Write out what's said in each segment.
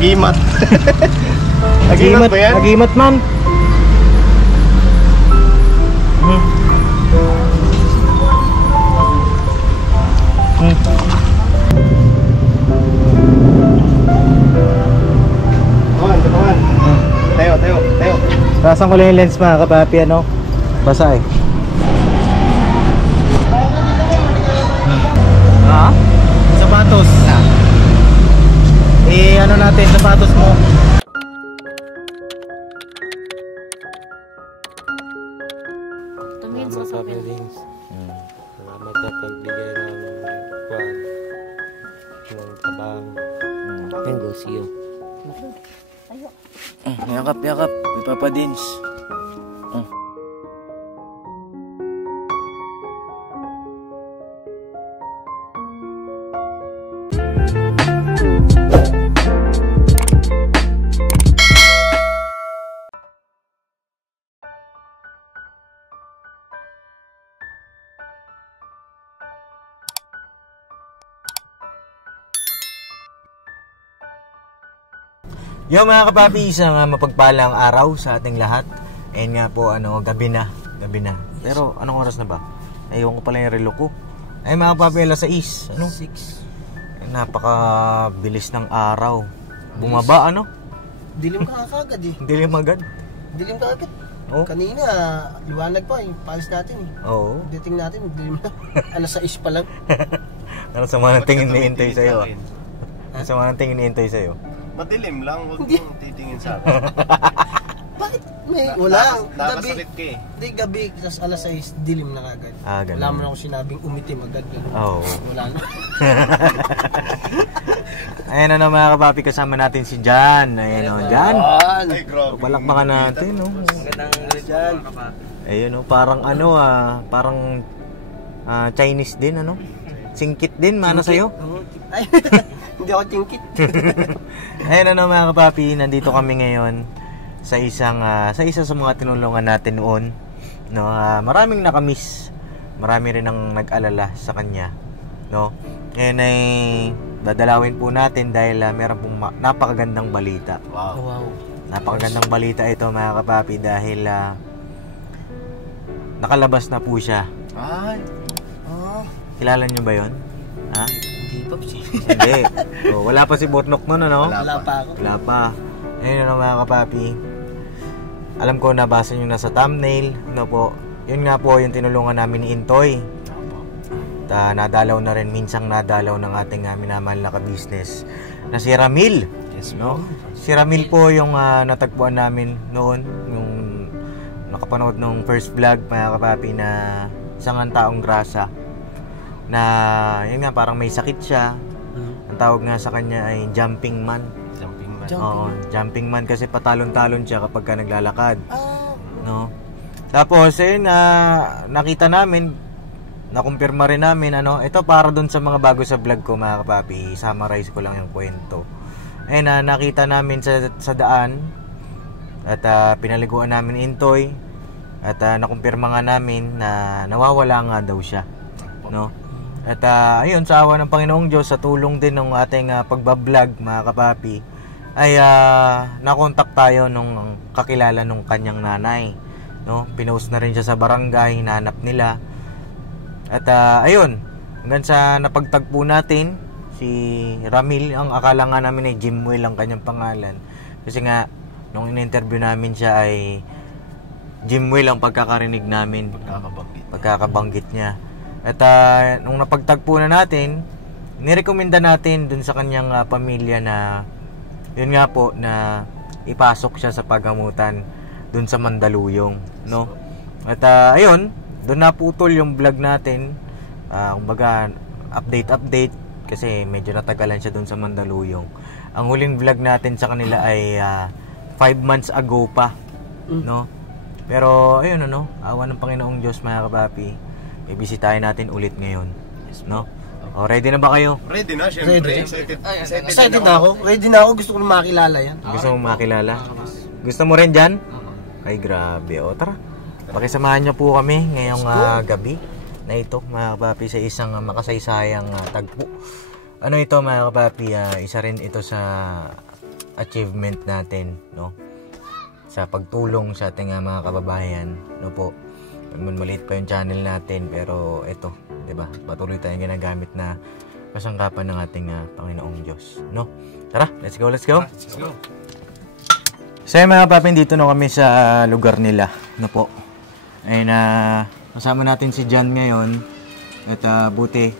Agimat. Agimat ba yan? Agimat man. Katawan. Tayo. Rasang ko lang yung lens mga kapapi, ano? Basa eh. Sapatos. Ano natin, sapatos mo. Tumingin sa sapin. Salamat sa pagbigay ng kwan. Ng tabang. Thank you, see you. Yakap. Ipapadins. Yo mga kapapi, isang mapagpalang araw sa ating lahat. Ayun nga po, gabi na. Pero anong oras na ba? Ayun ko pala yung relo ko. Ay mga kapapi, alas 6. 6. Napakabilis ng araw. Bumaba, Dilim ka agad eh. Dilim agad. Dilim ka agad. Oh. Kanina, liwanag pa yung palis natin eh. Oo. Dating natin, dilim na. Alas 6 pa lang. Ano sa mga tingin ni-hintay sa'yo? Sa mga tingin ni-hintay sa'yo? Madilim lang, huwag mong titingin sa akin. Bakit? Wala. Nakasakit ka eh. Hindi, gabi, tas alas 6, dilim na agad. Ganun. Wala mo na ako sinabing umitim agad. Oo. Wala na. Ayan na mga kapapi, kasama natin si Jan. Ayan Jan. Ay, grabe. Palakpakan natin, Magandang dyan. Ayun, parang parang Chinese din, Singkit din, mana sa'yo? Ay, hindi ako tingkit. Ayun mga kapapi, nandito kami ngayon sa isa sa mga tinulungan natin noon. Maraming nakamiss. Marami rin ang nag-alala sa kanya. Ngayon ay dadalawin po natin dahil meron pong napakagandang balita. Wow. Napakagandang balita ito mga kapapi dahil nakalabas na po siya. Ay. Kilala niyo ba yon? Ha? Hindi pa siya. Hindi. Wala pa si Botnok nun, Wala pa ako. Wala pa. Ayun mga kapapi. Alam ko nabasa nyo na sa thumbnail. Yun nga po yung tinulungan namin ni Intoy. Nadalaw na rin, minsang nadalaw ng ating minamahal na ka-business na si Ramil. Yes, Si Ramil po yung natagpuan namin noon. Yung nakapanood ng first vlog mga kapapi na isang taong grasa. Na yun nga parang may sakit siya. Ang tawag nga sa kanya ay jumping man. Jumping man kasi patalon-talon siya kapag ka naglalakad. Tapos ayun nakita namin, nakumpirma rin namin ito para dun sa mga bago sa vlog ko mga kapapi, summarize ko lang yung kwento. Ayun nakita namin sa daan at pinaliguan namin Intoy at nakumpirma nga namin na nawawala nga daw siya. At ayun, sa awa ng Panginoong Diyos, sa tulong din ng ating pagbablog mga kapapi, ay nakontak tayo nung kakilala nung kanyang nanay. Pinost na rin siya sa barangay, hinanap nila. At ayun, hanggang sa napagtagpo natin si Ramil. Ang akala nga namin ay Jimwell ang kanyang pangalan, kasi nga nung in-interview namin siya ay Jimwell ang pagkakarinig namin, pagkakabanggit niya. At nung napagtagpo na natin, nirekomenda natin dun sa kanyang pamilya na yun nga po na ipasok siya sa paggamutan dun sa Mandaluyong, At ayun, dun naputol yung vlog natin. Kumbaga update kasi medyo natagalan siya dun sa Mandaluyong. Ang huling vlog natin sa kanila ay 5 months ago pa, Pero ayun awa ng Panginoong Diyos mga kapapi, ibisitahin natin ulit ngayon. Ready na ba kayo? Ready na, syempre. Excited na ako. Ready na ako. Gusto ko na makilala yan. Gusto mo makilala? Gusto mo rin dyan? Ay grabe. Tara, pakisamahan niyo po kami ngayong gabi na ito mga kapapi sa isang makasaysayang tagpo. Ito mga kapapi, isa rin ito sa achievement natin, no? Sa pagtulong sa ating mga kababayan, no po. Maliit pa yung channel natin, pero ito, 'di ba? Patuloy tayong ginagamit na kasangkapan ng ating Panginoong Diyos, no? Tara, let's go. Let's go. So mga papin, dito na kami sa lugar nila, no po. Ayun kasama natin si John ngayon. At buti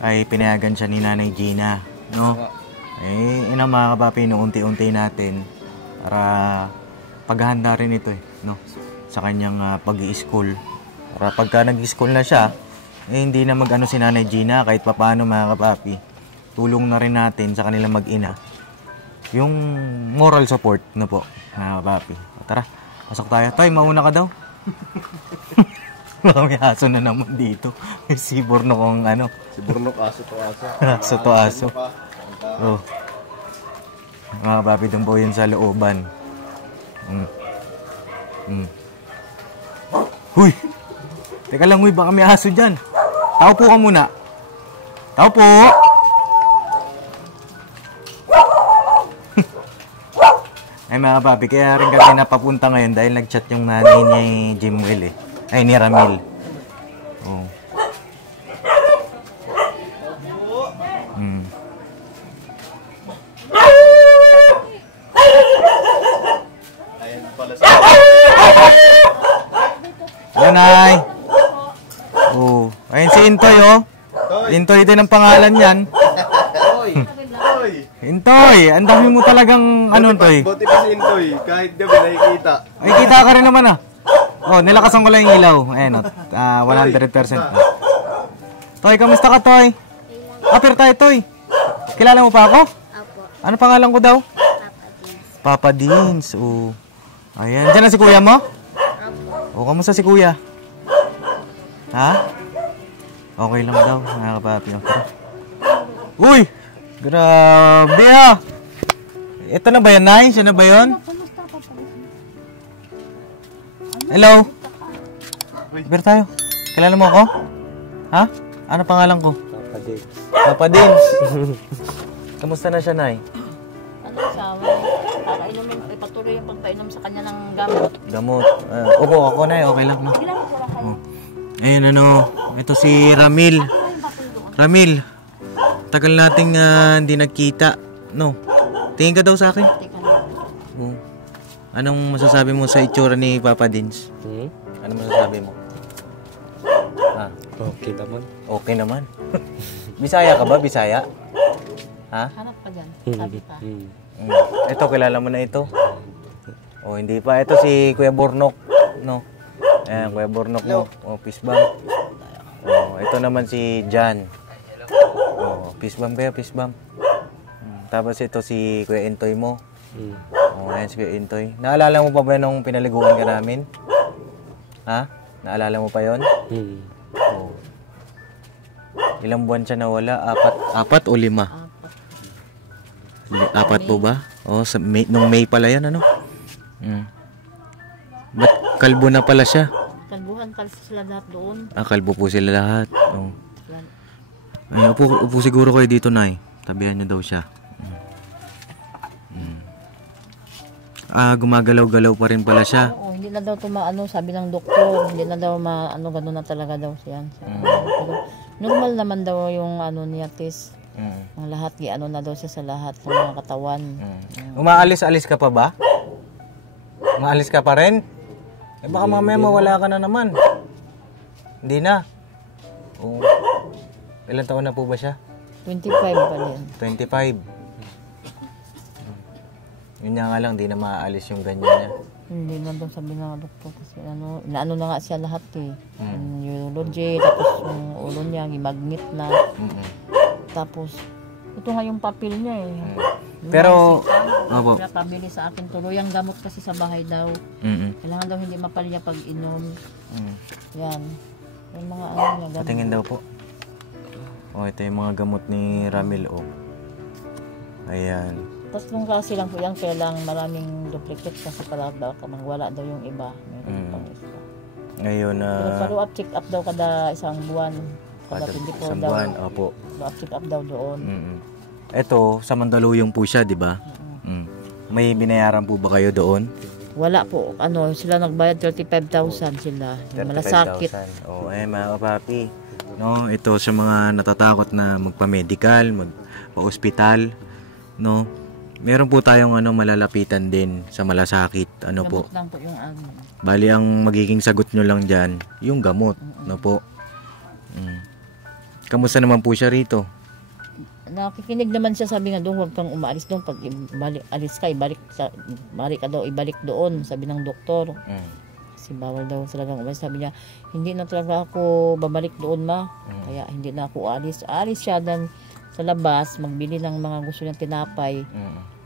ay pinayagan siya ni Nanay Gina, no? Mga kapapin, unti-unti natin para paghahanda rin ito no? Sa kanyang pag-i-school. Para pagka nag-i-school na siya, hindi na mag-ano si Nanay Gina, kahit papaano mga kapapi. Tulong na rin natin sa kanila mag-ina. Yung moral support na po, mga kapapi. Tara, pasok tayo. Tay, mauna ka daw. May aso na naman dito. Si Borno kong ano. Si Burnok, aso to aso. Aso to aso. Oh. Mga kapapi, doon po yun sa looban. Huy! Teka lang, huy, baka may aso dyan. Tao po ka muna. Tao po! Ay mga papi, kaya rin kami napapunta ngayon dahil nag-chat yung nanay ni Jimwell Ay, ni Ramil. Oh. Ayan pala sa... Nay! Oh. Ayun si Intoy, oh. Intoy din ang pangalan yan. Hoy! Intoy, ang dami mo talagang ano, Toy. Buti pa si Intoy, kahit gabi nakikita. Ay, kita ka rin naman Oh, nilakasan ko lang yung ilaw. Ayan, 100%. Toy, kamusta ka, Toy? Pero tayo, Toy. Kilala mo pa ako? Apo. Ano pangalan ko daw? Papa Dins. Papa Dins. Oh. Ayan, dyan na si kuya mo? Apo. Kamusta si kuya? Ha? Okay lang daw, mga kapapi. Uy! Grabe Ito na ba yan, Nay? Siya na ba yun? Hello? Ber tayo. Kilala mo ako? Ha? Ano pangalan ko? Papa Dins. Papa Dins. Kamusta na siya, Nay? Ano siya? Para inumin, ipatuloy yung pagpainom sa kanya ng gamot. Gamot. Opo, ako, Nay. Okay lang, no? Ayun, ito si Ramil. Ramil, tagal nating hindi nagkita, no? Tingin ka daw sa akin? Teka lang. Oh. Anong masasabi mo sa itsura ni Papa Dins? Anong masasabi mo? Okay naman. Okay naman. Bisaya ka ba? Bisaya? Ha? Hanap pa dyan. Sabi pa. Ito, kilala mo na ito? O, hindi pa. Ito si Kuya Bornok, no? Ayan, Kuya Bornok mo. O, peace bomb. O, ito naman si Jan. O, peace bomb kayo, peace bomb. Tapos ito si Kuya Intoy mo. O, ayan si Kuya Intoy. Naalala mo pa ba nung pinaliguan ka namin? Ha? Naalala mo pa yon? O. Ilang buwan siya nawala? Apat o 5? Apat po ba? O, nung May pala yan, ano? Ba't kalbo na pala siya? Kalbuhan pala sila lahat doon. Kalbo po sila lahat. Oh. Ay, upo siguro kayo dito, Nay. Tabihan niyo daw siya. Gumagalaw-galaw pa rin pala siya. Oo, hindi na daw tumaano, sabi ng doktor. Hindi na daw maano, gano'n na talaga daw siya. Pero normal naman daw yung ano niya, test. Ang lahat, ano na daw siya sa lahat ng mga katawan. Umaalis-alis ka pa ba? Umaalis ka pa rin? Baka mamaya mawala ka na naman. Hindi na. Oo. Ilang taon na po ba siya? 25 pa rin. 25. Yun nga lang, di na maaalis yung ganyan niya. Hindi na daw sabi ng doktor kasi ano na nga siya lahat Yung urology, tapos yung ulo niya, gimagnet na. Tapos, ito nga yung papel niya Pero, opo. Kaya pabili sa akin tuloy ang gamot kasi sa bahay daw. Kailangan daw hindi mapalya pag inom. Yan. Yung mga ano niya, gamot. Patingin daw po. Ito yung mga gamot ni Ramil, Ayan. Tapos nung kasi lang po yan, kailangan maraming duplicate kasi pala daw wala daw yung iba. Meron pang isa. Ngayon, Follow up, check up daw kada isang buwan. Kada 24 daw. buwan, opo. Follow up, check up daw doon. Ito, sa Mandaluyong po siya, di ba? May binayaran po ba kayo doon? Wala po. Ano, sila nagbayad 35,000 sila. Yung malasakit. 35,000. Oh, mga kapapi. No, ito sa mga natatakot na magpa-medical, magpa-ospital, no. Meron po tayong malalapitan din sa malasakit, po. Gamot lang po yung ano. Bali ang magiging sagot nyo lang diyan, yung gamot, no po. Kamusta naman po siya rito? Nakikinig naman siya, sabi nga doon, huwag kang umaalis doon. Pag alis ka, ibalik ka daw, ibalik doon, sabi ng doktor. Kasi bawal daw talagang umalis. Sabi niya, hindi na talaga ako babalik doon, ma. Kaya hindi na ako alis. Alis siya dan sa labas, magbili ng mga gusto niyang tinapay.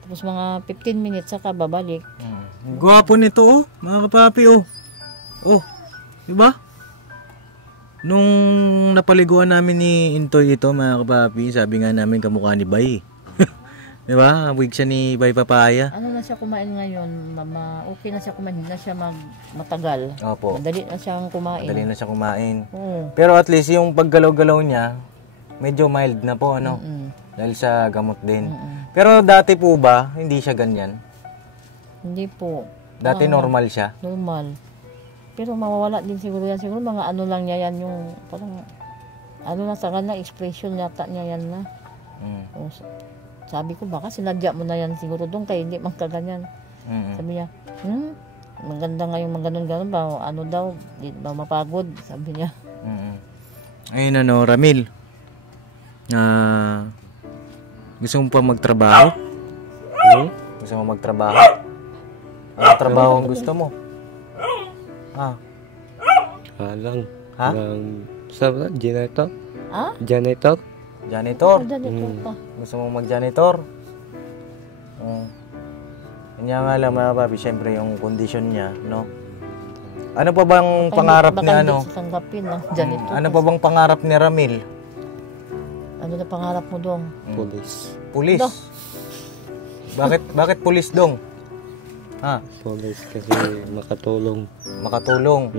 Tapos mga 15 minutes, saka babalik. Gwapo nito, mga kapapi, Oh, diba? Nung napaliguan namin ni Intoy ito, mga kapapi, sabi nga namin kamukha ni Bay. Diba? Wig siya ni Bay Papaya. Ano na siya kumain ngayon, mama? Okay na siya kumain, hindi na siya matagal. Opo. Madali na siyang kumain. Madali na siya kumain. Oo. Pero at least yung paggalaw-galaw niya, medyo mild na po, Dahil sa gamot din. Pero dati po ba, hindi siya ganyan? Hindi po. Dati normal siya? Normal. Pero mawawala din siguro yan. Siguro mga ano lang niya yan, yung parang ano na sa kanya, expression yata niya yan na. O, sabi ko baka sinadya mo na yan siguro doon kaya hindi magkaganyan. Sabi niya, maganda nga yung maganon-ganon ba? Ano daw, di ba mapagod? Sabi niya. Ayun Ramil. Gusto mo pa magtrabaho? Gusto mo magtrabaho? Anong trabaho ang gusto mo? Lang. Ha? Sa janitor? Ah? Janitor? Janitor? Pa. Gusto mo mag-janitor? Kanya nga lang mga papi, syempre yung condition niya, no? Ano pa bang pangarap baka ni hindi sasanggapin ng janitor. Ano pa bang pangarap ni Ramil? Ano na pangarap mo dong? Police. Pulis. Dah. Bakit pulis dong? Police kasi makatulong. Makatulong.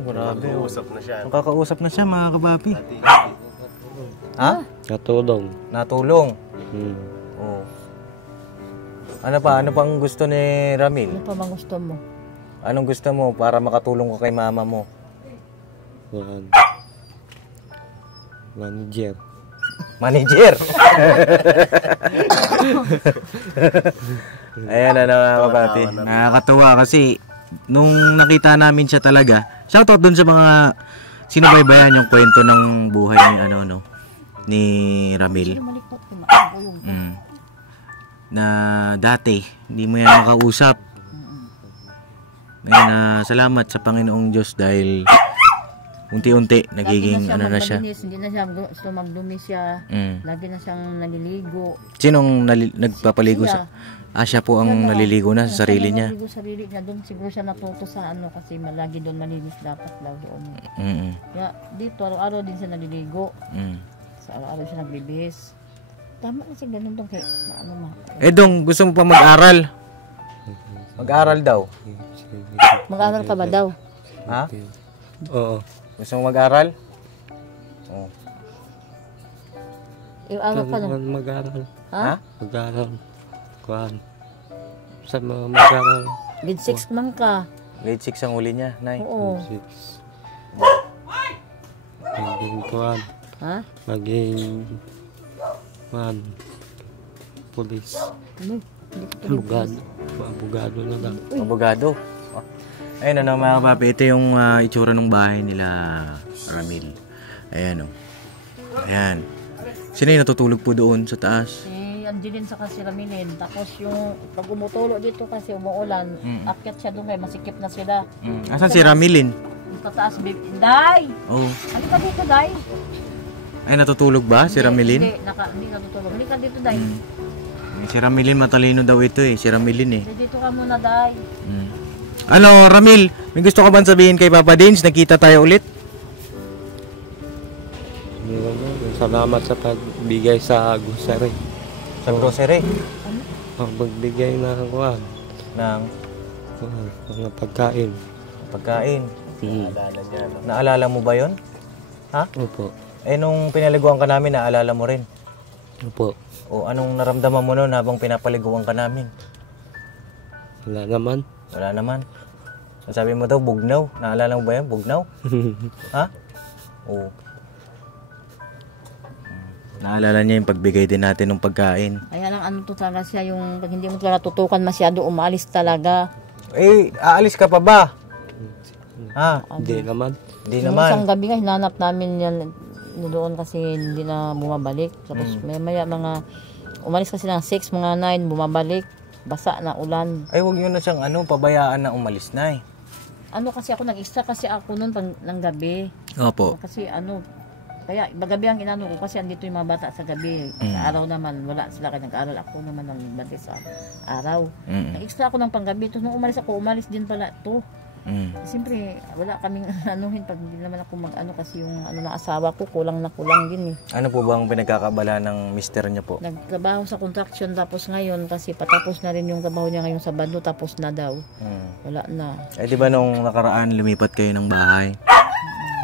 Grabe. Usap na siya. Nakakausap na siya mga kapapi. Katulong. Natulong. Oh. Ano pang gusto ni Ramil? Ano pa bang gusto mo? Anong gusto mo para makatulong ka kay mama mo? Manager. Manager. Ayan mga kapapi. Nakakatuwa kasi nung nakita namin siya talaga. Shoutout dun sa mga sinubaybayan yung kwento ng buhay ni ni Ramil. Na dati hindi mo yan makausap. Ngayon salamat sa Panginoong Diyos dahil unti-unti nagiging na siya. Hindi na siya gusto magdumi siya. Lagi na siyang naliligo. Sinong nagpapaligo sa? Siya po ang naliligo na sa sarili niya. Naliligo sa sarili niya. Doon siguro siya natuto sa kasi malagi doon malinis dapat daw doon. Kaya dito araw-araw din siya naliligo. Sa araw-araw siya nagbibihis. Tama na siya ganun doon kay Dong, gusto mo pa mag-aral? Mag-aral daw. Mag-aral ka ba daw? Ha? Oo. Gusto mo mag-aral? Aral ka na. Mag-aral. Ha? Mag-aral. Kuhan. Sa mga mag-aral. Grade 6 man ka. Grade 6 ang uli niya, Nay. Oo. 6. Maging kuhan. Ha? Maging police. Abogado na lang. Abogado. Ayun mga papi, ito yung itsura ng bahay nila Ramil. Ayan Ayan. Sino yung natutulog po doon sa taas? Si Angeline sa kasi Ramilin. Tapos yung pag umutulo dito kasi umuulan, akyat siya doon kaya masikip na sila. Asan si Ramilin? Sa taas, Day! Oh. Ano ka dito, Day? Ay, natutulog ba si Ramilin? Hindi natutulog. Hindi ka dito, Day. Si Ramilin matalino daw ito si Ramilin Dito ka muna, Day. Ano, Ramil, may gusto ka bang sabihin kay Papa Dins? Nakita tayo ulit? Salamat sa pagbigay sa grocery. Sa grocery? Pagbigay ng kuhan. Ng? Mga pagkain. Pagkain? Naalala mo ba yon? Ha? Opo. Nung pinaliguan ka namin, naalala mo rin? Opo. O anong naramdaman mo noon habang pinapaliguan ka namin? Wala naman. Wala naman. Ang sabi mo daw, bugnaw. Naalala mo ba yan? Bugnaw? Ha? Oo. Naalala niya yung pagbigay din natin ng pagkain. Kaya lang ano to talaga siya yung pag hindi mo talaga tutukan masyado, umalis talaga. Eh, aalis ka pa ba? Ha? Hindi naman. Hindi Yung naman. isang gabi nga, hinanap namin yan doon kasi hindi na bumabalik. Tapos maya mga, umalis kasi ng 6, mga 9, bumabalik. Basa na ulan. Ay, huwag yun na siyang pabayaan na umalis na eh. Ano kasi ako, nag-extra kasi ako noon pag ng gabi. Opo. Kasi kaya gabi ang inano ko kasi andito yung mga bata sa gabi. Sa araw naman, wala sila kaya nag-aral ako naman ng bati sa araw. Nag-extra ako ng panggabi. Tapos nung umalis din pala to. Siyempre, wala kaming anuhin pag hindi naman ako mag-ano kasi yung ng asawa ko, kulang din eh. Ano po ba ang pinagkakabala ng mister niya po? Nagtrabaho sa construction tapos ngayon kasi patapos na rin yung trabaho niya ngayon sa Bando tapos na daw. Wala na. Eh di ba nung nakaraan lumipat kayo ng bahay?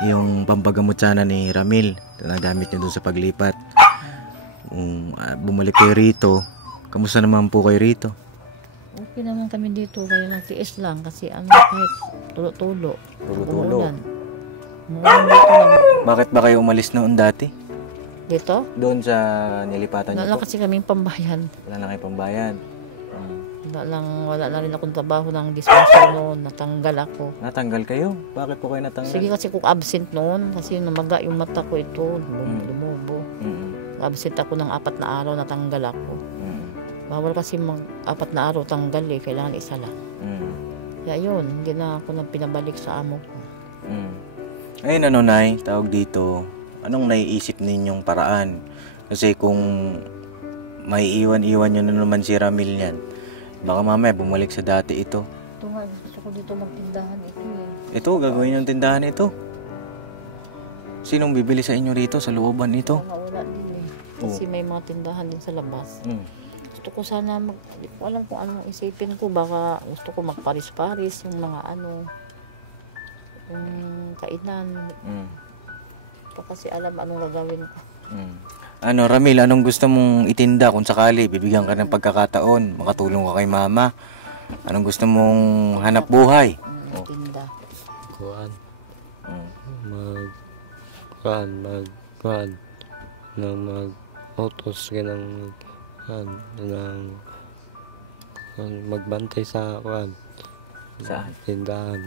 Yung pampagamot sana ni Ramil, nagamit niyo doon sa paglipat. Bumalik kayo rito. Kamusta naman po kayo rito? Okay naman kami dito, kaya nagtiis lang kasi kahit tulo-tulo. Tulo-tulo. Umulan dito lang. Bakit ba kayo umalis noon dati? Dito? Doon sa nilipatan Wala niyo po? kasi kaming pambayan. Wala na kayo pambayad. Wala na rin akong trabaho ng dispensary noon. Natanggal ako. Natanggal kayo? Bakit po kayo natanggal? Sige kasi kung absent noon, kasi namaga yung mata ko ito, lumubo. Absent ako ng 4 na araw, natanggal ako. Bawal kasi 4 na araw tanggal eh, kailangan isa lang. Kaya yun, hindi na ako nang pinabalik sa amo ko. Ayun Nay, tawag dito, anong naiisip ninyong paraan? Kasi kung may iwan-iwan nyo na naman si Ramil niyan, baka mamaya bumalik sa dati ito. Ito nga, gusto ko dito magtindahan ito eh. Ito, gagawin yung tindahan ito. Sinong bibili sa inyo rito sa looban ito? Wala din eh. Kasi may mga tindahan din sa labas. Gusto ko sana hindi ko alam kung anong isipin ko. Baka gusto ko magparis-paris yung mga yung kainan. Ito kasi alam anong gagawin ko. Ramil, anong gusto mong itinda kung sakali bibigyan ka ng pagkakataon, makatulong ka kay mama? Anong gusto mong hanap buhay? Tinda. Kuan. Mag-autos ka ng magbantay sa Saan? tindahan.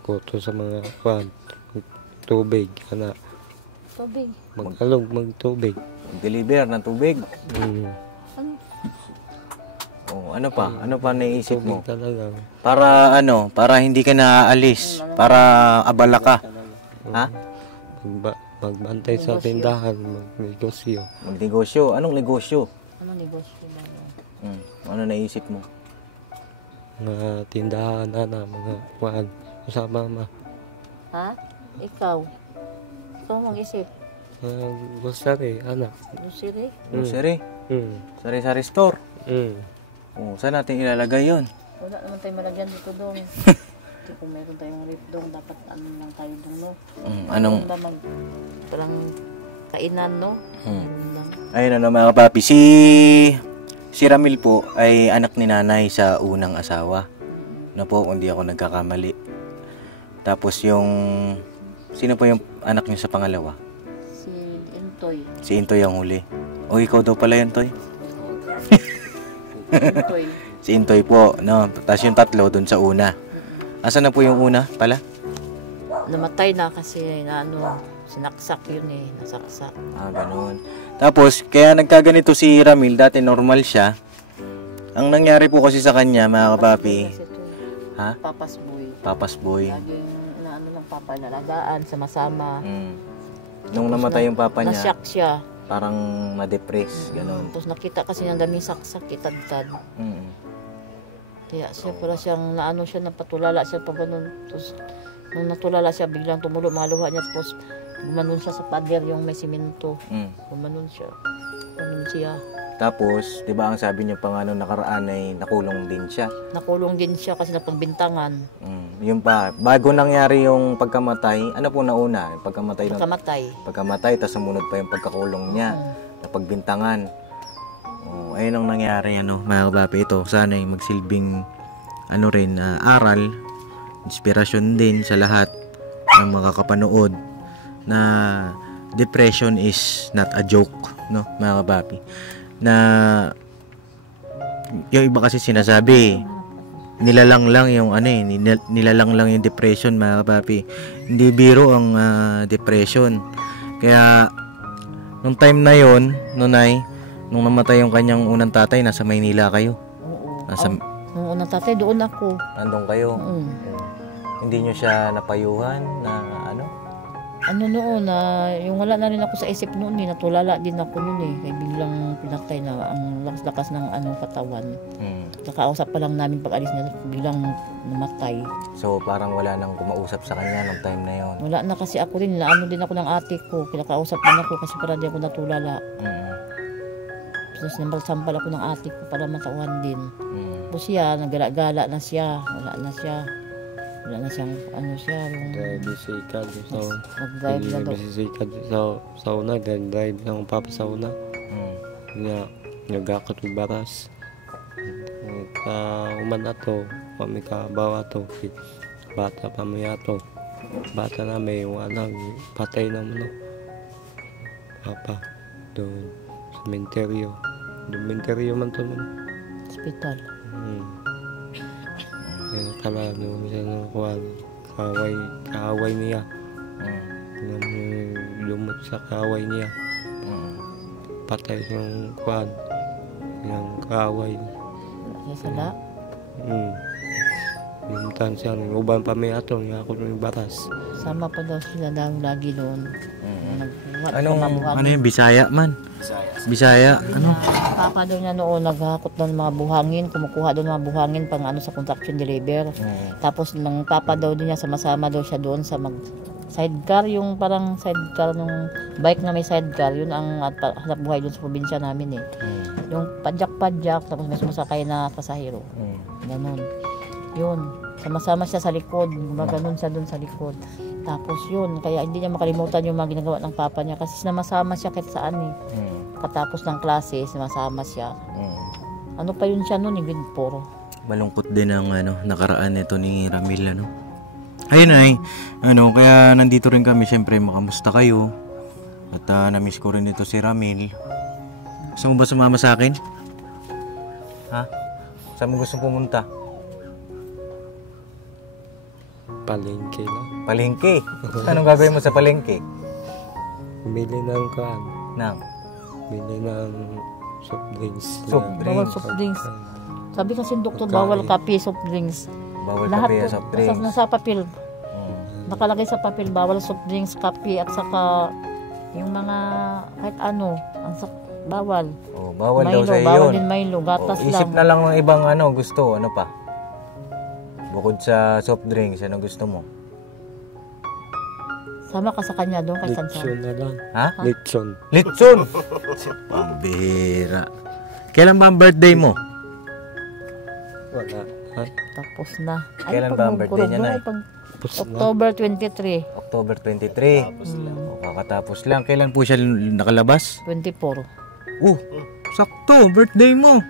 Kuto sa mga tubig, Tubig. magtubig. Deliver ng tubig. Ano pa? Ano pa naisip mo? Talaga. Para hindi ka naaalis, para abala ka. Ha? Magbantay sa tindahan, magnegosyo. Magnegosyo. Anong negosyo? Anong negosyo ba? Ano naisip mo? Mga tindahan mga kuan sa mama. Ha? Ikaw? Ikaw mag-isip. Grocery, Grocery? Grocery? Sari-sari store? Saan natin ilalagay yon? Wala naman tayo malagyan dito doon. Hindi kung meron tayong rip doon, dapat lang tayo doon, no? Anong? Parang kainan, no? Ayun mga papi. Si Ramil po ay anak ni nanay sa unang asawa. Po, kung di ako nagkakamali. Tapos sino po yung anak niyo sa pangalawa? Si Intoy. Si Intoy ang huli. O, ikaw daw pala yun, Toy? Intoy. Si Intoy po, no? Tapos yung 3 dun sa una. Asan na po yung una pala? Namatay na kasi sinaksak yun eh. Nasaksak. Ganun. Tapos, kaya nagkaganito si Ramil, dati normal siya. Ang nangyari po kasi sa kanya, mga kapapi, ha? Papas boy. Papas boy. Laging ng papa nalagaan, sama-sama. Nung namatay yung papa niya, Nasyak siya. parang ma-depress, ganun. Tapos nakita kasi ng daming saksak, kitad-tad. Kaya siya pala siyang napatulala siya pa ganun. Tapos nung natulala siya, biglang tumulo mga luha niya. Tapos gumanon siya sa pader yung may simento. Gumanon siya. Tapos, di ba ang sabi niya pa nga nung nakaraan ay nakulong din siya. Nakulong din siya kasi napagbintangan. Yung pa, bago nangyari yung pagkamatay, ano po nauna? Pagkamatay, Pagkamatay. Pagkamatay, tapos sumunod pa yung pagkakulong niya. Napagbintangan. Oh, ayun ang nangyari mga kapapi. Ito sana ay magsilbing aral, inspirasyon din sa lahat ng makakapanood na depression is not a joke, mga kapapi. Na yung iba kasi sinasabi nilalang lang yung nilalang lang yung depression, mga kapapi. Hindi biro ang depression. Kaya nung time na yon, nung namatay yung kanyang unang tatay, nasa Maynila kayo. Oo. Nung unang tatay, doon ako. Nandun kayo. Hindi nyo siya napayuhan na noon, yung wala na rin ako sa isip noon natulala din ako noon kaya biglang pinatay na ang lakas-lakas ng katawan. Nakausap pa lang namin pag alis niya, biglang namatay. So parang wala nang kumausap sa kanya nung time na yon. Wala na kasi ako rin, din ako ng ate ko, kinakausap din ako kasi para di ako natulala. Tapos nasampal ako ng ate ko para matauhan din. Tapos siya, naggala-gala na siya, wala na siyang yung Bisikad. So, mag-drive na daw. bisikad sa sauna. Then drive ng papa sauna. Nagakot yung baras. Uman ato. Kami kabawa to. Bata pa may ato. Bata na may yung anak. Patay na mo. Papa. Doon. Cementerio. Cementerio man to. Hospital. Kalano siya ng kaaway niya. Lumot sa kaaway niya. Patay yung yung kaaway. Sa sala? Yung tansya, yung uban pa may ato, yung ako yung batas. Sama pa daw sila lagi doon. Ano yung Bisaya man? Bisaya. Papa daw niya noon, naghakot daw ng mga buhangin, kumukuha daw ng mga buhangin pang sa construction deliver. Tapos nang papa daw din niya, sama-sama daw siya doon sa sidecar, yung parang sidecar ng bike na may sidecar, yun ang hanap buhay doon sa probinsya namin Yung padyak-padyak, tapos may sumasakay na pasahero. Ganon. Yun, sama-sama siya sa likod, maganon siya doon sa likod. Tapos yun, kaya hindi niya makalimutan yung mga ginagawa ng papa niya kasi sinama-sama siya kahit saan Katapos ng klase, sinasama siya. Ano pa yun siya noon, grade 4. Malungkot din ang nakaraan nito ni Ramil Ayun kaya nandito rin kami, syempre makamusta kayo. At na-miss ko rin ito si Ramil. Gusto mo ba sumama sa akin? Ha? Saan mo gusto pumunta? Palengke na. Palengke? Anong gagawin mo sa palengke? Bili ng Bili ng soft drinks. Bawal soft drinks. Sabi kasi ng doktor, bawal kape, soft drinks. Bawal lahat kape, soft drinks. Nasa papel. Nakalagay sa papel, bawal soft drinks, kape, at saka yung mga kahit bawal. Bawal Milo, daw sa bawal iyon. din Milo, gatas lang. Isip na lang ng ibang gusto. Ano pa? Bukod sa soft drinks, ano gusto mo? Sama ka sa kanya doon kay Sansan. Litson na lang. Ha? Litson. Litson! Pambira. Kailan ba ang birthday mo? Wala. Ha? Tapos na. Kailan ba ang birthday niya, Nay? October 23. October 23. Kakatapos lang. Kailan po siya nakalabas? 24. Sakto. Birthday mo.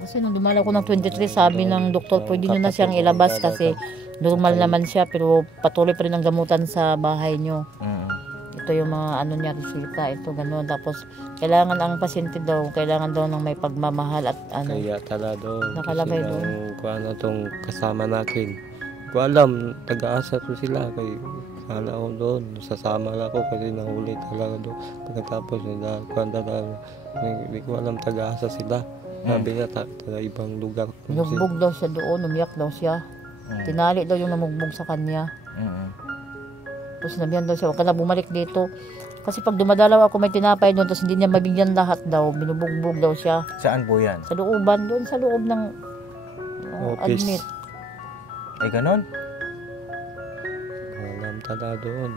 Kasi nung dumalaw ko ng 23, sabi ng doktor, pwede nyo na siyang ilabas kasi normal naman siya, pero patuloy pa rin ang gamutan sa bahay nyo. Ito yung mga niya, resita, ito gano'n. Tapos kailangan ang pasyente daw, kailangan daw ng may pagmamahal at Kaya tala doon. Nakalagay doon. Kung ano tong kasama natin. Kung alam, taga-asa to sila. Kaya sana ako doon. Sasama lang ako kasi nahuli talaga doon. Pagkatapos, hindi ko alam taga-asa sila. Sabi niya, taga ibang lugar. Nugbog daw siya doon, umiyak daw siya. Tinali daw yung namugbog sa kanya. Tapos sinabihan daw siya, huwag ka na bumalik dito. Kasi pag dumadalaw ako may tinapay doon, tapos hindi niya mabigyan lahat daw, binubugbog daw siya. Saan po yan? Sa looban, doon sa loob ng Office. admit. Ay, ganon? Alam tala doon.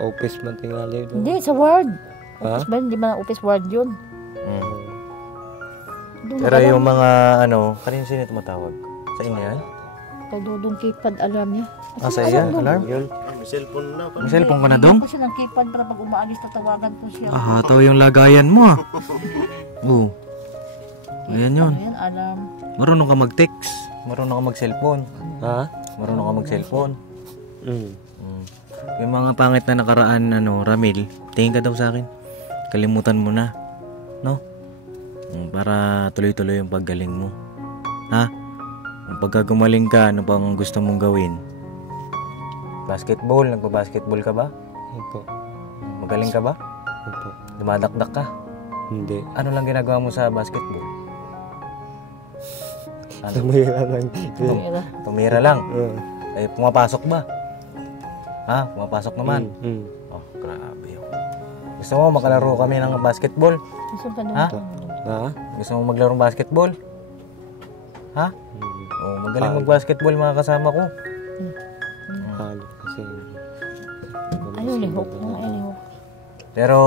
Office man tingali doon. Hindi, sa ward. Ha? Office ba? Hindi ba office ward yun? Doon Pero yung mga kanino sino tumatawag? Sa inyo yan? kay Dodong keypad alarm niya. Asa yan? Alarm? Yun. May cellphone na. May cellphone ka na dong? Ko siya ng keypad para pag umaalis tatawagan ko siya. Ah, ito yung lagayan mo ah. Oo. Ayan yun. Ayan, alarm. Marunong ka mag-text. Marunong ka mag-cellphone. Ha? Marunong ka mag-cellphone. Mm. Yung mga pangit na nakaraan, Ramil, tingin ka daw sa akin. Kalimutan mo na. No? Para tuloy-tuloy yung paggaling mo. Ha? Pagka gumaling ka, ano pang gusto mong gawin? Basketball? Nagpa-basketball ka ba? Opo. Magaling ka ba? Opo. Dumadakdak ka? Hindi. Ano lang ginagawa mo sa basketball? Ano? Tumirangan. Tumira lang. Eh, pumapasok ba? Ha? Pumapasok naman? Oh, grabe yun. Gusto mo makalaro kami ng basketball? Gusto ka Ha? doon. Ha? Gusto mo maglaro ng basketball? Ha? Oh, magaling mag-basketball mga kasama ko. Halo kasi. Ayaw lihok. Ayaw lihok. Pero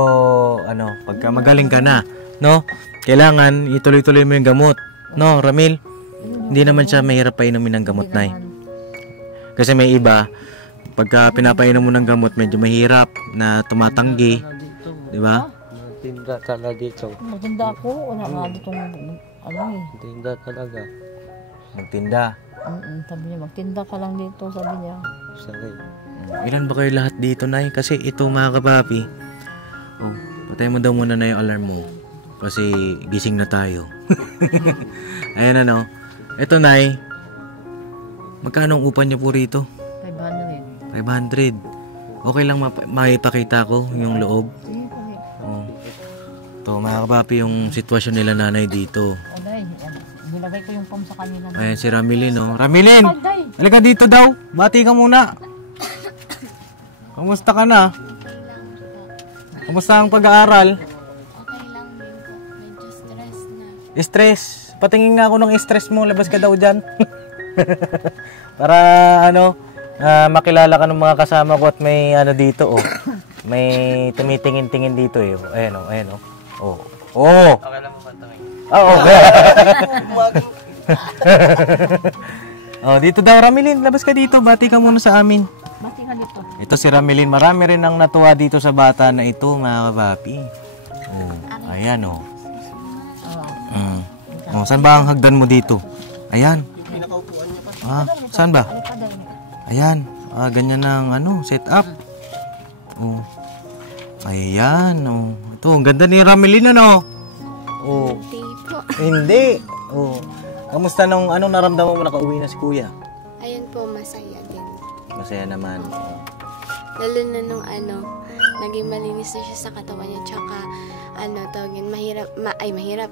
pagka magaling ka na, no? Kailangan ituloy-tuloy mo yung gamot. No, Ramil? Hindi naman siya mahirap painumin ng gamot, Nay. Kasi may iba, pagka pinapainom mo ng gamot, medyo mahirap na tumatanggi. Di ba? Tinda talaga dito. Magtinda ako. Wala nga ditong Tinda talaga. Magtinda. Sabi niya, magtinda ka lang dito. Sabi niya. Sorry. Ilan ba kayo lahat dito, Nay? Kasi ito mga kapapi. Oh, patay mo daw muna na yung alarm mo. Kasi gising na tayo. Ayan Ito, Nay. Magkano ang upan niyo po rito? 500. 500. Okay lang maipakita ko yung loob. Sige, sige. Oh. Ito, mga kapapi, yung sitwasyon nila nanay dito. Oday, nilagay ko yung pom sa kanila. Ayan si Ramilin, Ramilin! Oday! Halika dito daw. Bati ka muna. Kamusta ka na? Kamusta ang pag-aaral? Okay lang din po. Medyo stress na. Stress. Patingin nga ako ng stress mo. Labas ka daw dyan. Para makilala ka ng mga kasama ko at may dito may tumitingin-tingin dito Ayan Oh. Okay lang mo pantangin. Okay. Oh, dito daw Ramilin, labas ka dito. Bati ka muna sa amin. Bati ka dito. Ito si Ramilin. Marami rin ang natuwa dito sa bata na ito, mga kapapi. Oh, ayan Oh, saan ba ang hagdan mo dito? Ayan. Pinakaupuan niya pa. Saan ba? Ayan. Ganyan ang setup. Oh. Ayan. Oh. Ito, ang ganda ni Ramilin Oh. Hindi po. Hindi. Oh. Kamusta anong naramdaman mo nakauwi na si Kuya? Ayun po, masaya din. Masaya naman. Lalo na nung naging malinis na siya sa katawan niya. Tsaka, tawagin, mahirap.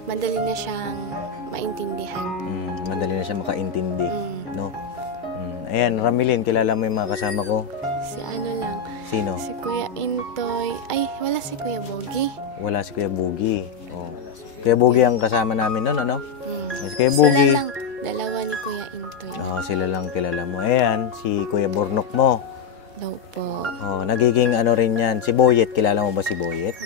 Madali na siyang maintindihan. Madali na siya makaintindi. No? Ayan, Ramilin, kilala mo yung mga kasama ko? Si lang. Sino? Si Kuya Intoy. Ay, wala si Kuya Bogi. Wala si Kuya Bugi. Oh. Kuya Bugi ang kasama namin nun, Si Kuya Bugi. Sila lang. Dalawa ni Kuya Intoy. Sila lang kilala mo. Ayan, si Kuya Bornok mo. Daw po. Nagiging rin yan. Si Boyet, kilala mo ba si Boyet?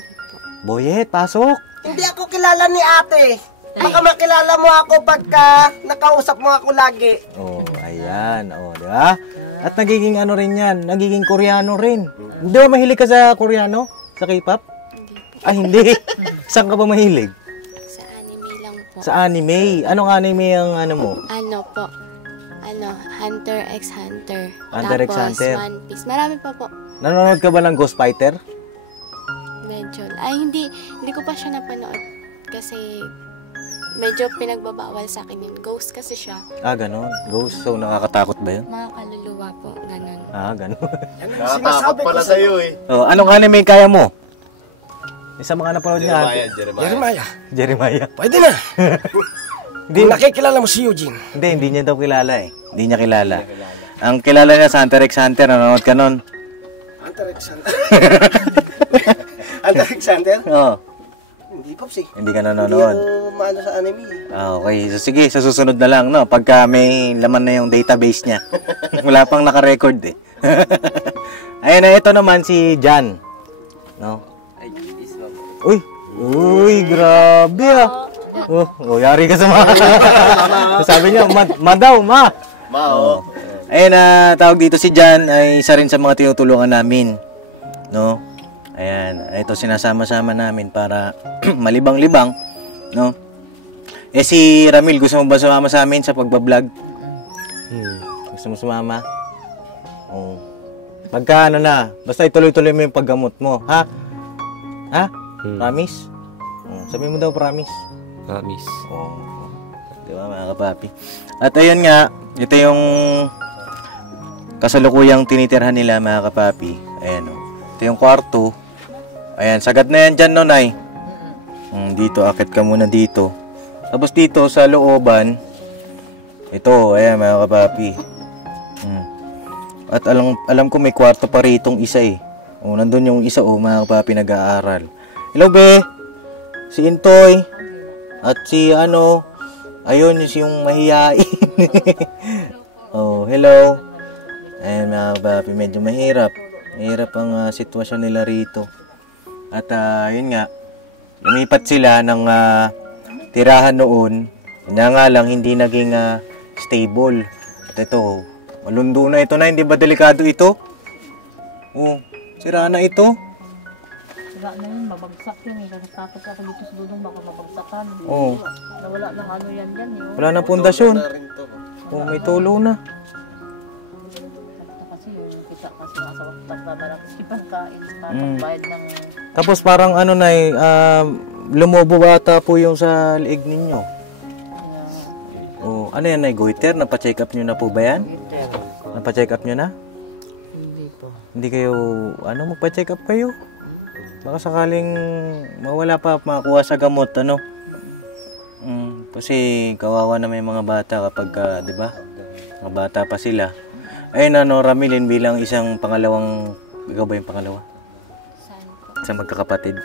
Boyet, pasok! Hindi ako kilala ni ate. Baka makilala mo ako pagka nakausap mo ako lagi. Oh, ayan. Oh, di ba? At nagiging rin yan. Nagiging Koreano rin. Hindi ba mahilig ka sa Koreano? Sa K-pop? Hindi po. Hindi. Saan ka ba mahilig? Sa anime lang po. Sa anime. Anong anime ang mo? Po. Hunter x Hunter. Hunter x Hunter. Tapos One Piece. Marami pa po. Nanonood ka ba ng Ghost Fighter? Medyo. Ay, hindi ko pa siya napanood. Kasi medyo pinagbabawal sa akin yun. Ghost kasi siya. Ganon. Ghost. So, nakakatakot ba yun? Mga kaluluwa po. Ganon. Ganon. Nakatakot pala sa'yo Anong anime kaya mo? Isa mga napanood niya. Jeremiah. Jeremiah. Pwede na. Hindi nakikilala mo si Eugene. Hindi niya daw kilala Hindi niya kilala. Ang kilala niya sa Hunter x Hunter. Nanonood ka nun? Hunter x Hunter. Hunter x Hunter? Oo. Hindi, Pops Hindi ka Hindi nanonood. ako maano sa anime. Okay. So, sige, sa susunod na lang, no? Pagka may laman na yung database niya. Wala pang nakarecord Ayun na, ito naman si Jan. No? Uy, grabe yari ka sa mga. Sabi niya, ma daw. Ma, Ayun na, tawag dito si Jan ay isa rin sa mga tinutulungan namin. No? Ayan, ito sinasama-sama namin para malibang-libang, no? Eh si Ramil, gusto mo ba sumama sa amin sa pagbablog? Gusto mo sumama? Oo. Pagka ano na, basta ituloy-tuloy mo yung paggamot mo, ha? Ha? Promise? Sabi mo daw promise. Promise. Oo. Di ba mga kapapi? At ayun nga, ito yung kasalukuyang tinitirhan nila mga kapapi. Ayan o. Ito yung kwarto. Ayan, sagad na yan dyan, no, Nay? Dito, akit ka muna dito. Tapos dito sa looban, ito, ayan mga kapapi. At alam ko may kwarto pa ritong isa eh. O, nandun yung isa mga kapapi nag-aaral. Hello, be! Si Intoy. At si ayun, yung mahihain. Oh, hello. Ayan mga kapapi, medyo mahirap. Mahirap ang sitwasyon nila rito. At yun nga, lumipat sila ng tirahan noon. Kanya nga lang, hindi naging stable. At ito, malundo na ito na, hindi ba delikado ito? Oh, sira na ito. Sira na yun, mabagsak yun eh. Natatakot ako dito sa dudong baka mabagsakan. Oh. Nawala ng ano yan yan eh. Wala na pundasyon. Oh, may tulo na. Kasi yung kita kasi nasa waktak na parang sipang kain. Parang bayad ng... Tapos parang lumobo bata po yung sa liig ninyo. Oh, ano yan, Nay? Goiter? Napa-check up nyo na po ba yan? Napa-check up nyo na? Hindi po. Hindi kayo, magpa-check up kayo? Baka sakaling mawala pa, makakuha sa gamot, kasi kawawa na may mga bata kapag, di ba? Mga bata pa sila. Ayun, Ramilin bilang isang pangalawang, ikaw ba yung pangalawa? Saan po? Sa magkakapatid?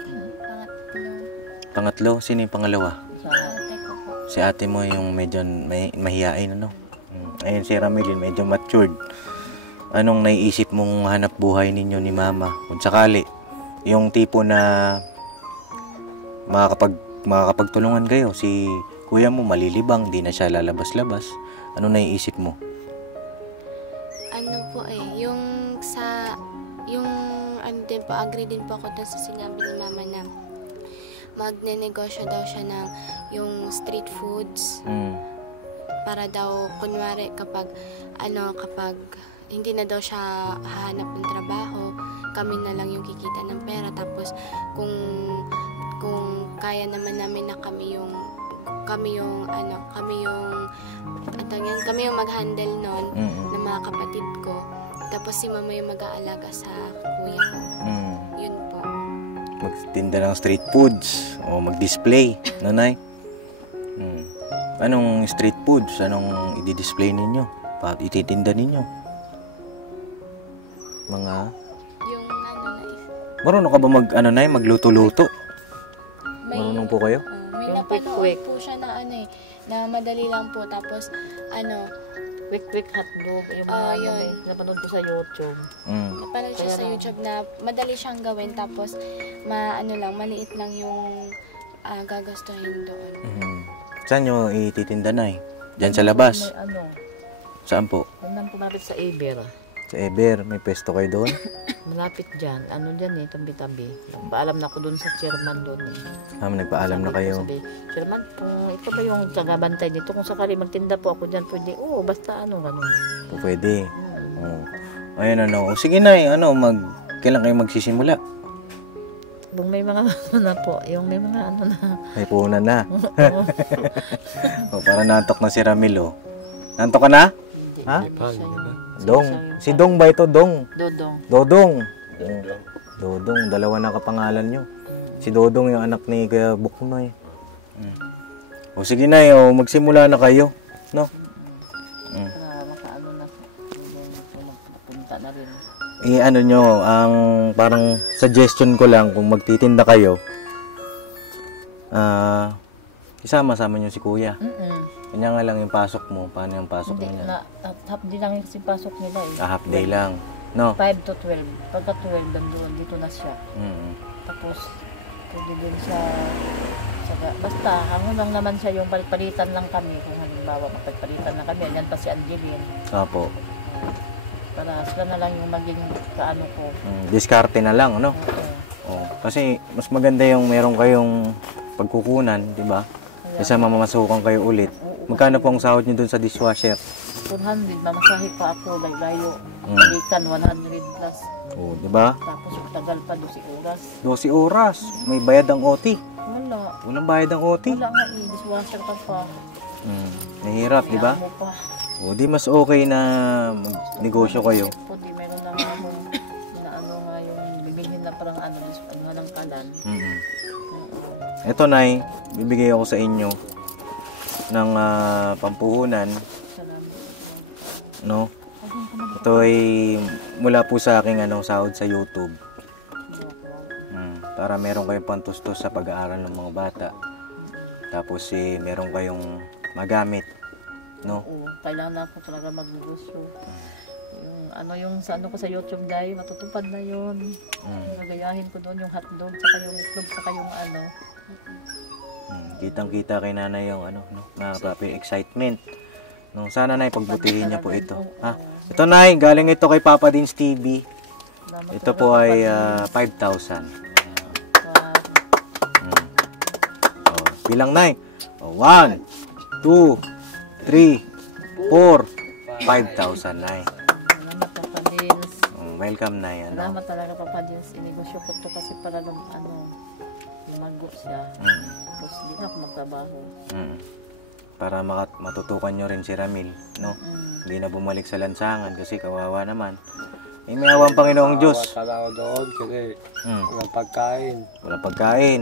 Pangatlo? Sino yung pangalawa? Ate ko po. Si ate mo yung medyo mahihain, Ayun, si Ramilin, medyo matured. Anong naiisip mong hanap buhay ninyo ni Mama? Kung sakali, yung tipo na makakapagtulungan kayo, si kuya mo malilibang, di na siya lalabas-labas. Ano naiisip mo? Ano po din po, agree din po ako dun sa sinabi ni Mama na magnenegosyo daw siya ng yung street foods. Para daw, kunwari, kapag hindi na daw siya hahanap ng trabaho, kami na lang yung kikita ng pera. Tapos, kung kaya naman namin na kami yung mag-handle nun ng mga kapatid ko. Tapos si Mama yung mag-aalaga sa kuya ko. Yun po. Magtinda ng street foods o mag-display, Nanay? Anong street foods? Anong i-display ninyo? Ititinda ninyo? Mga... Yung Marunong ka ba magluto-luto? Marunong po kayo? May napanood po siya na na madali lang po. Tapos, quick hotdog. Yung yun. Napanood ko sa YouTube. Napanood siya sa YouTube na madali siyang gawin. Tapos, maliit lang yung gagastuhin doon. Saan nyo ititinda, Nay? Diyan sa labas? May Saan po? Nandang malapit sa Eber. Sa Eber, may pesto kayo doon? Malapit dyan. Dyan tabi-tabi. Paalam na ako doon sa chairman doon Nagpaalam na kayo. Chairman po, ito ba yung tagabantay dito? Kung sakali magtinda po ako dyan, pwede. Basta ganun. Pwede. Ayun, sige, Nay, kailan kayo magsisimula? Kung may mga na po, yung may mga na. May puhunan na. Para nantok na si Ramil, Nantok ka na? Ha? Dong. Si Dong ba ito? Dong? Dodong. Dodong. Dalawa na kapangalan nyo. Si Dodong yung anak ni Kuya Buknoy. Sige, Nay, magsimula na kayo. No? Punta na rin. Ang parang suggestion ko lang kung magtitinda kayo, isama-sama nyo si Kuya. Kanya nga lang yung pasok mo. Paano yung pasok mo niya? Half day lang yung pasok nila Half day lang. No? 5 to 12. Pagka 12, dito na siya. Tapos, pwede din siya, basta, hanggang lang naman siya yung palitan lang kami. Kung halimbawa, magpalitan na kami. Yan pa si Angeline. Opo. Para sila na lang yung maging kaano ko. Diskarte na lang, ano? Oo. Kasi mas maganda yung meron kayong pagkukunan, di ba? Kaysa mamamasukan kayo ulit. Magkano po ang sahod niyo dun sa dishwasher? 400, mamasahe pa ako, layo. Balikan, 100 plus. Oh, di ba? Tapos tagal pa, 12 oras. 12 oras. May bayad ang OT. Wala. Walang bayad ang OT. Wala nga dishwasher ka pa. Mahirap, di ba? Kaya mo pa. O, di mas okay na negosyo kayo. Kundi meron lang akong na ano nga yung bibilhin na parang ano ng kalan. Ito, Nay, bibigay ako sa inyo ng pampuhunan, Salamat. no? Ito ay mula po sa aking sahod sa YouTube. Para meron kayong pantustos sa pag-aaral ng mga bata. Tapos meron kayong magamit, no? Oo, kailangan na ako talaga magnegosyo. Yung sa ano ko sa YouTube dahil matutupad na yun. Gagayahin ko doon yung hotdog, saka yung itlog, saka yung ano. Kitang-kita kay nanay yung mga papi, excitement. No, sana nay pagbutihin niya po ito. Ha? Ito nay, galing ito kay Papa Dins TV. Salamat Ito talaga, po ay Papa 5,000. Dins. Oh, bilang nay. 1, 2, 3, 4, 5,000 nay. Salamat Papa Dins. Welcome nay. Salamat talaga Papa Dins. Inegosyo ko to kasi para lumago siya. Tapos di na ako magtrabaho. Para matutukan nyo rin si Ramil, no? Hindi na bumalik sa lansangan kasi kawawa naman. May awang Panginoong Diyos. Wala ako doon kasi walang pagkain. Walang pagkain.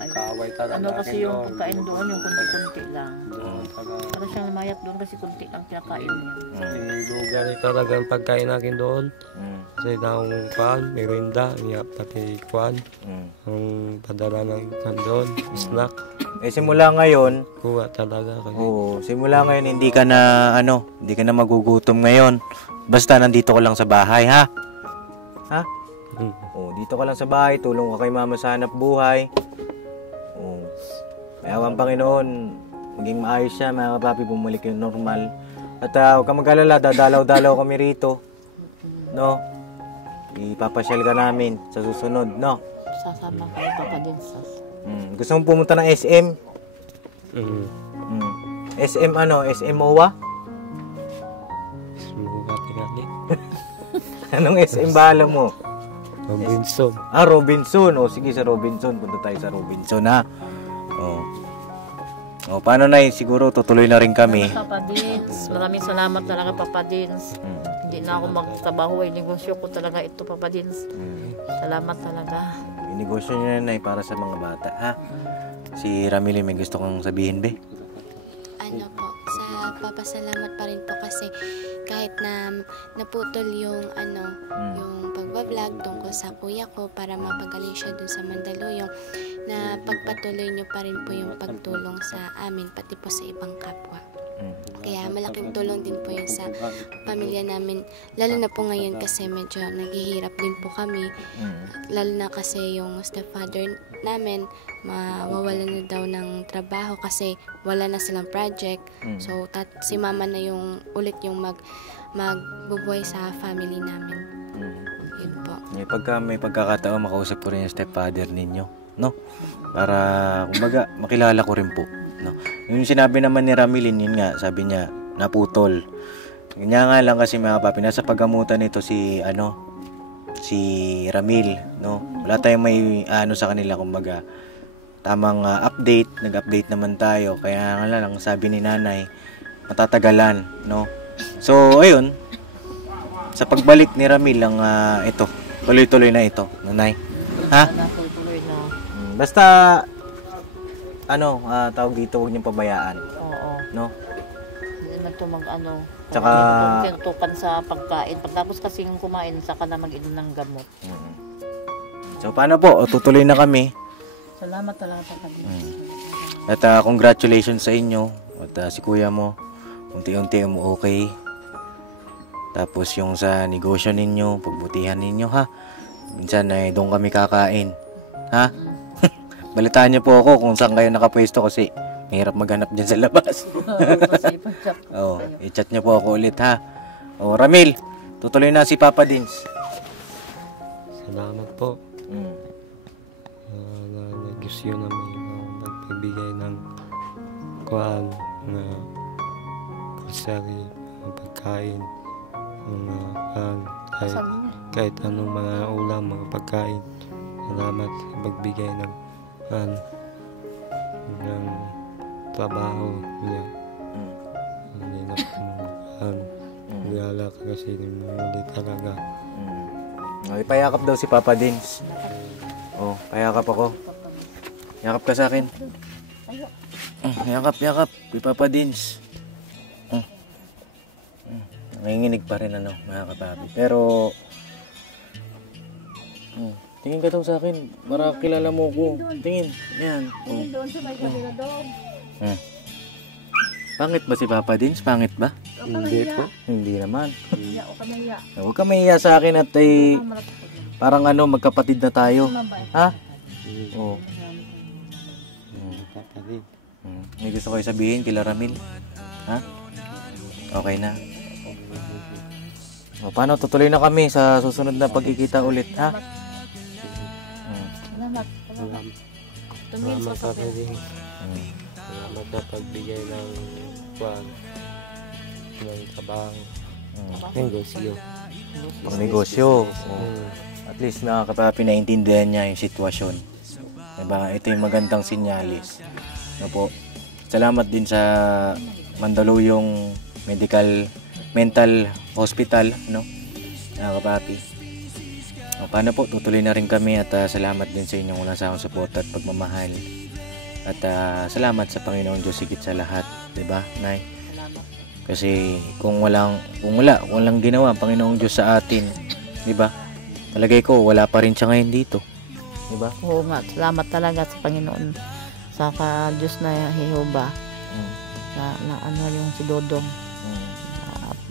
Kaaway talaga. Ano kasi yung pagkain doon, yung kunti-kunti lang. Doon talaga. Para siyang mayat doon kasi kunti lang kinakain niya. Ilugar talaga ang pagkain natin doon. Kasi daw kwan, merinda, pati kwan. Ang padala ng kwan doon, snack. Simula ngayon, Kuha talaga kasi. simula ngayon hindi ka na magugutom ngayon. Basta nandito ka lang sa bahay, ha? Ha? Dito ka lang sa bahay, tulong ka kay mama sa hanap buhay. May awang Panginoon, maging maayos siya, mga kapapi, bumalik yung normal. At huwag ka mag-alala, dadalaw-dalaw kami rito. No? Ipapasyal ka namin sa susunod, no? Sasama kayo Papa Dins. Gusto mong pumunta ng SM? SM SM MOA? Sumuha tingali. Anong SM bahala mo? Robinson. Robinson. Sige sa Robinson. Punta tayo sa Robinson, ha? Paano na siguro tutuloy na rin kami. Papa Dins, maraming salamat talaga Papa Dins. Hindi na ako magtrabaho, negosyo ko talaga ito Papa Dins. Salamat talaga. Negosyo niya na para sa mga bata, ha? Si Ramili, may gusto kong sabihin, be? Ano po, papasalamat pa rin po kasi kahit na naputol yung yung pagbablog tungkol sa kuya ko para mapagaling siya dun sa Mandaluyong, na pagpatuloy nyo pa rin po yung pagtulong sa amin pati po sa ibang kapwa. Kaya malaking tulong din po yun sa pamilya namin, lalo na po ngayon kasi medyo naghihirap din po kami, lalo na kasi yung stepfather namin mawawalan na daw ng trabaho kasi wala na silang project. So si mama na yung ulit yung magbubuhay sa family namin. Yun po. Pagka may pagkakataon, makausap ko rin yung stepfather ninyo, no? Para kumbaga makilala ko rin po, no? Yung sinabi naman ni Ramilin, yun nga, sabi niya naputol. Kanya nga lang kasi mga papi, nasa paggamutan nito si Ramil, no? Wala tayong may sa kanila, kumbaga tamang update, nag-update naman tayo. Kaya nga lang sabi ni nanay, matatagalan, no? So ayun, sa pagbalik ni Ramil ang ito, tuloy-tuloy na ito, nanay. Ha? Tuloy na. Basta tawag dito, huwag niyong pabayaan. Oo. No? Hindi naman ito Tsaka tinutukan sa pagkain. Pagtapos kasi yung kumain, saka na mag-inom ng gamot. So paano po? Tutuloy na kami. Salamat talaga Papa Dins. At congratulations sa inyo. At si kuya mo, unti-unti okay. Tapos yung sa negosyo ninyo, pagbutihan ninyo, ha? Minsan doon kami kakain. Ha? Balitaan niyo po ako kung saan kayo nakapwesto kasi mahirap maghanap dyan sa labas. I-chat niyo po ako ulit, ha? Ramil, tutuloy na si Papa Dins. Salamat po. Mm. Na gusto yun namin magbibigay ng kuhaan, mga grocery, mga pagkain, mga kahit anong mga ulam, mga pagkain. Salamat sa pagbigay ng trabaho niya. Hindi na wala ka kasi hindi talaga. Okay, payakap daw si Papa Dins. Oh, payakap ako. Yakap ka sa akin. Yakap, yakap. Si Papa Dins. Nanginginig pa rin mga kapapi. Pero, tingin ka daw sa akin. Para kilala mo ko. Tingin. Yan. Doon sa may kabila doon. Pangit ba si Papa Dins? Pangit ba? Hindi po. Hindi naman. Ya, o kamaya. Huwag ka mahiya sa akin at parang magkapatid na tayo. Ha? Oo. Kapatid. May gusto kayo sabihin kila Ramil? Ha? Okay na. O, paano? Tutuloy na kami sa susunod na pagkikita ulit, ha? Salamat. Tumingin Salamat sa kapatid. Salamat sa pagbigay ng kuhaan, ng trabaho, negosyo. Pang negosyo. At least mga kapapi, naintindihan niya yung sitwasyon. Diba? Ito yung magandang sinyalis. Ano po? Salamat din sa Mandaluyong Mental Hospital, no? Mga kapapi. O, paano po? Tutuloy na rin kami at salamat din sa inyong walang sawang suporta at pagmamahal. At salamat sa Panginoon Diyos higit sa lahat, 'di ba, Nay? Kasi kung walang ginawa ang Panginoong Diyos sa atin, 'di ba? Palagay ko wala pa rin siya ngayon dito. 'Di ba? Oo nga, salamat talaga sa Panginoon. Sa Diyos na Jehova. Na ano yung si Dodong.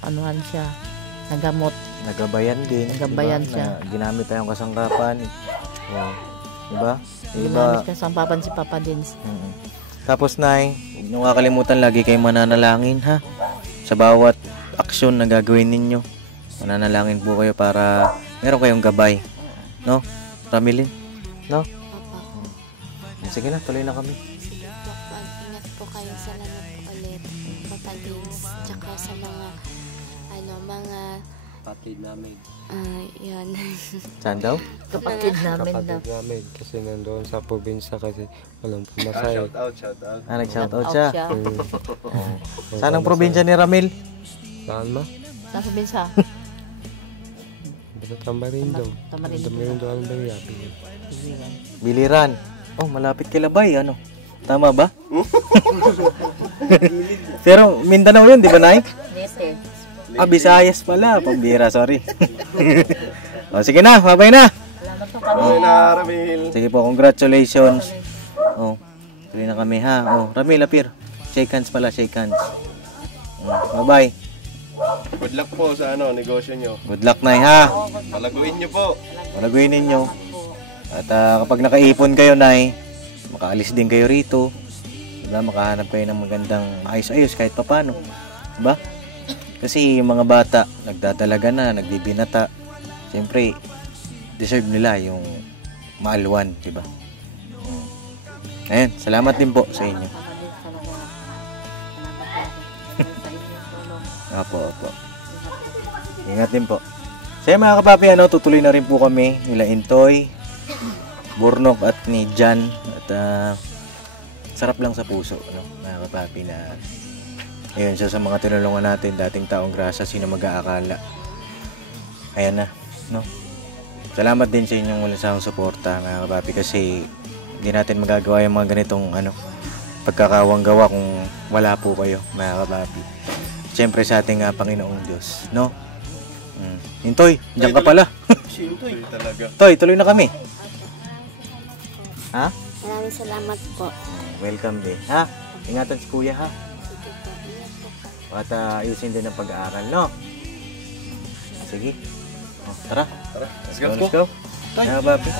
Anuhan siya. Nagamot. Nagabayan din. Nagabayan diba? siya. Na ginamit tayong kasangkapan. Wow. 'Di ba? Ginamit ka sa papan si Papa Dins. Tapos, Nay, huwag niyo kakalimutan lagi kayo mananalangin, ha? Sa bawat aksyon na gagawin ninyo. Mananalangin po kayo para meron kayong gabay. No? Ramilin? No? Sige na, tuloy na kami. Ingat po kayo. Salamat po ulit, Papa Dins. Tsaka sa mga Kapatid namin. yun. Saan daw? Kapatid namin na. Kapatid namin kasi nandoon sa probinsya kasi walang pumasay. Shout out. Nag-shoutout siya. Saan ang Pumasay. probinsya ni Ramil? Saan ma? Sa probinsya. Basta Tamarindo. Tamarindo. Tamarindo ang baya. Biliran. Oh, malapit kay Labay, ano? Tama ba? Pero Mindanao yun, di ba, Nay? Nete. Visayas pala. Pambira, sorry. O, sige na, mabay na. Salamat po Ay na, Ramil. Sige po, congratulations. Oh, tuloy na kami, ha? Oh, Ramil, apir. Shake hands pala, shake hands. Bye-bye. Good luck po sa negosyo nyo. Good luck, Nay, ha? Palaguin nyo po. Palaguin ninyo. At kapag nakaipon kayo, Nay, makaalis din kayo rito. Diba? Makahanap kayo ng magandang ayos-ayos kahit papano. Diba? Kasi yung mga bata, nagdadalaga na, nagbibinata. Siyempre, deserve nila yung maalwan, diba? Ayun, salamat din po sa inyo. Opo. Ingat din po. Saya mga kapapi, tutuloy na rin po kami nila Intoy, Burnok at ni Jan. At sarap lang sa puso, mga kapapi, na ayun, siya sa mga tinulungan natin, dating taong grasa, sino mag-aakala. Ayan na, no? Salamat din sa inyong walang sawang suporta, mga kapapi, kasi hindi natin magagawa yung mga ganitong pagkakawang gawa kung wala po kayo, mga kapapi. Siyempre sa ating Panginoong Diyos, no? Intoy, diyan ka pala. Sintoy talaga. Toy, tuloy na kami. Ha? Maraming salamat po. Welcome din, ha? Ingatan si Kuya, ha? At ayusin din ang pag-aaral, no? Sige. Tara. Let's Let's go. Mga kapapi.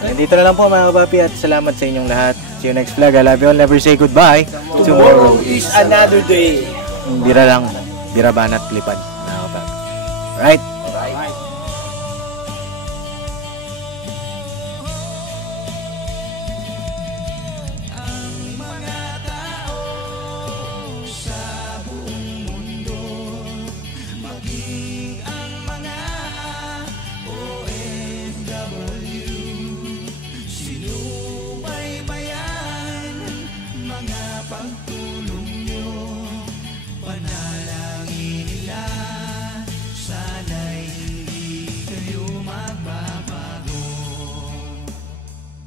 Nandito na lang po, mga kapapi, at salamat sa inyong lahat. See you next vlog. I love you all. Never say goodbye. Tomorrow is Another day. bira lang. Bira banat lipad. Mga kapapi. Alright? Pagtulong nyo, panahon